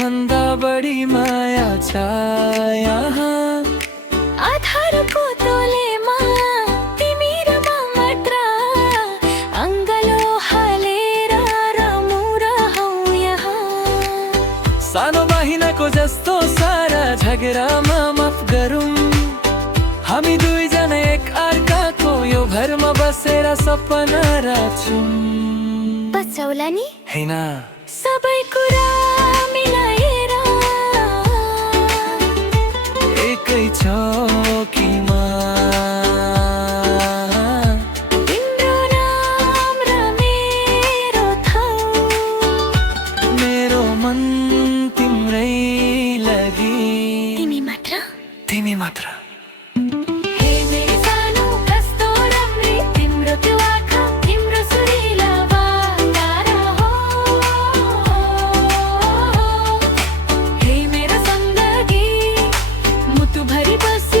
भन्दा बढी माया छ यहाँ। आधारको तोलेमा तिमी र म मात्र, अङ्गलो हालेर रमौँ यहाँ। सानो बहिनाको जस्तो सारा झगडामा माफ गरौँ, हामी दुईजना एक अर्काको यो घरमा बसेर सपना राख्छौँ। बचाउला नि हैन सबै कुरा मिलाएर, एकै चौकीमा तिम्रो नाम र मेरो ठाउँ। मेरो मन तिम्रै लागि, तिमी मात्र, तिमी मात्र। हे मेरी सानो कस्तो राम्री, तिम्रो त्यो आँखा, तिम्रो सुरिला बातारा हो। हे मेरो जिन्दगी मुटुभरि बसी